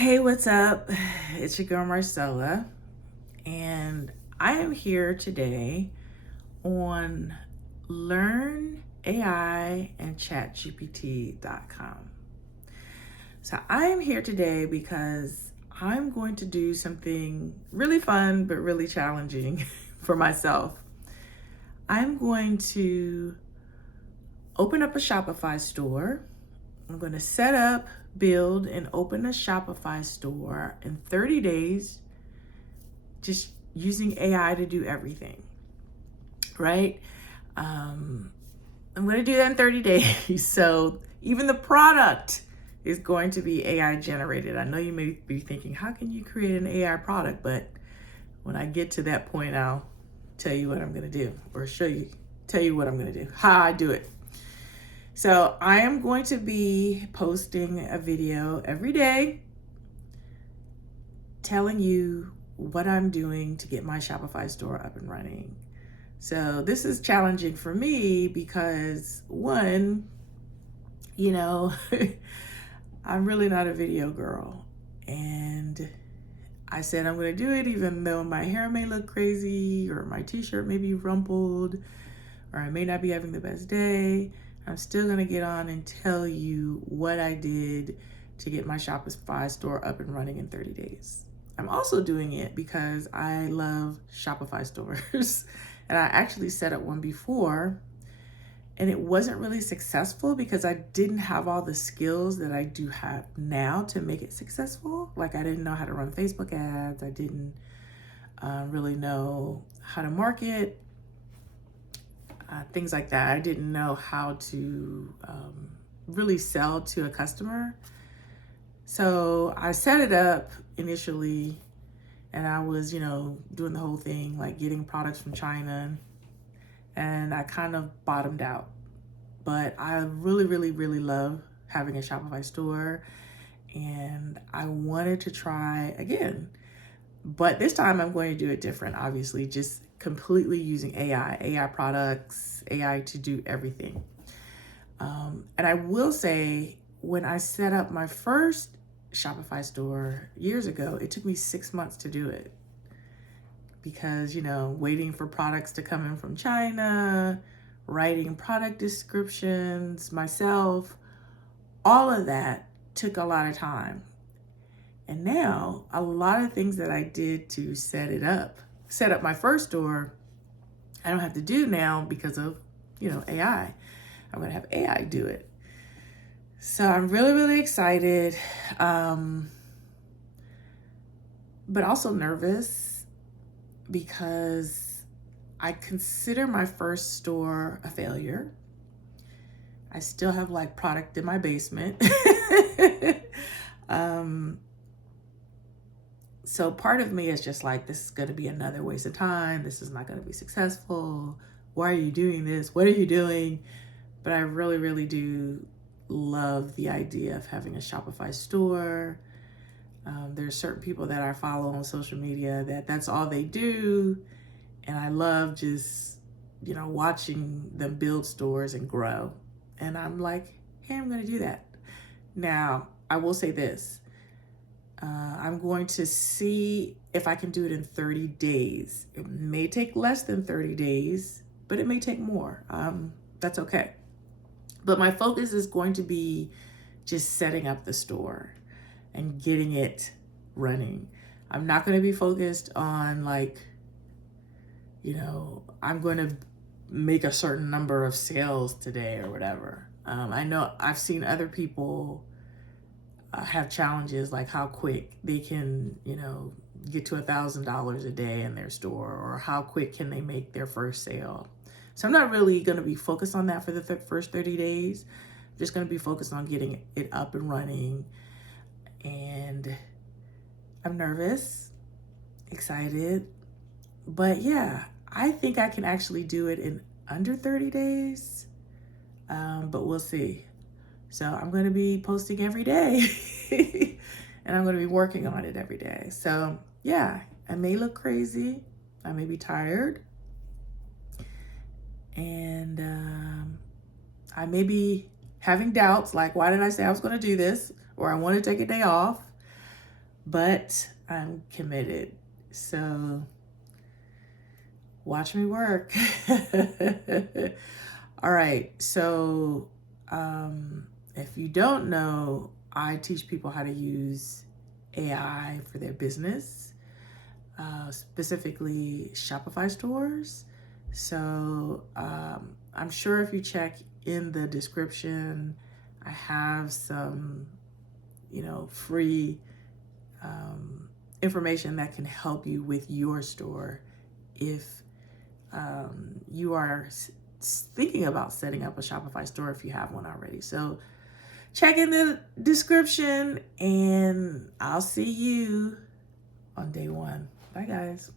Hey, what's up? It's your girl Marcella, and I am here today on Learn AI and ChatGPT.com. So I am here today because I'm going to do something really fun but really challenging for myself. I'm going to open up a Shopify store. I'm going to set up, build, and open a Shopify store in 30 days, just using AI to do everything, right? I'm going to do that in 30 days. So even the product is going to be AI generated. I know you may be thinking, how can you create an AI product? But when I get to that point, I'll tell you what I'm going to do, or tell you what I'm going to do, how I do it. So I am going to be posting a video every day telling you what I'm doing to get my Shopify store up and running. So this is challenging for me because one, I'm really not a video girl. And I said I'm going to do it even though my hair may look crazy or my t-shirt may be rumpled or I may not be having the best day. I'm still going to get on and tell you what I did to get my Shopify store up and running in 30 days. I'm also doing it because I love Shopify stores. And I actually set up one before, and it wasn't really successful because I didn't have all the skills that I do have now to make it successful. Like I didn't know how to run Facebook ads. I didn't really know how to market. Things like that. I didn't know how to really sell to a customer. So I set it up initially and I was, doing the whole thing, like getting products from China, and I kind of bottomed out. But I really, really, really love having a Shopify store and I wanted to try again. But this time I'm going to do it different, obviously, just completely using AI products, AI to do everything. And I will say, when I set up my first Shopify store years ago, it took me 6 months to do it because, waiting for products to come in from China, writing product descriptions myself, all of that took a lot of time. And now a lot of things that I did to set up my first store, I don't have to do now because of, AI. I'm going to have AI do it. So I'm really, really excited, but also nervous because I consider my first store a failure. I still have like product in my basement. So part of me is just like, this is going to be another waste of time. This is not going to be successful. Why are you doing this? What are you doing? But I really, really do love the idea of having a Shopify store. There's certain people that I follow on social media that's all they do. And I love just, watching them build stores and grow. And I'm like, hey, I'm going to do that. Now, I will say this. I'm going to see if I can do it in 30 days. It may take less than 30 days, but it may take more. That's okay. But my focus is going to be just setting up the store and getting it running. I'm not going to be focused on I'm going to make a certain number of sales today or whatever. I know I've seen other people have challenges like how quick they can, get to $1,000 a day in their store, or how quick can they make their first sale. So I'm not really going to be focused on that for the first 30 days. I'm just going to be focused on getting it up and running. And I'm nervous, excited, but yeah, I think I can actually do it in under 30 days, but we'll see. So I'm going to be posting every day and I'm going to be working on it every day. So yeah, I may look crazy. I may be tired. And I may be having doubts like, why did I say I was going to do this? Or I want to take a day off. but I'm committed. So watch me work. All right. So if you don't know, I teach people how to use AI for their business, specifically Shopify stores. So I'm sure if you check in the description, I have some, free information that can help you with your store if you are thinking about setting up a Shopify store if you have one already. So check in the description and I'll see you on day one. Bye, guys.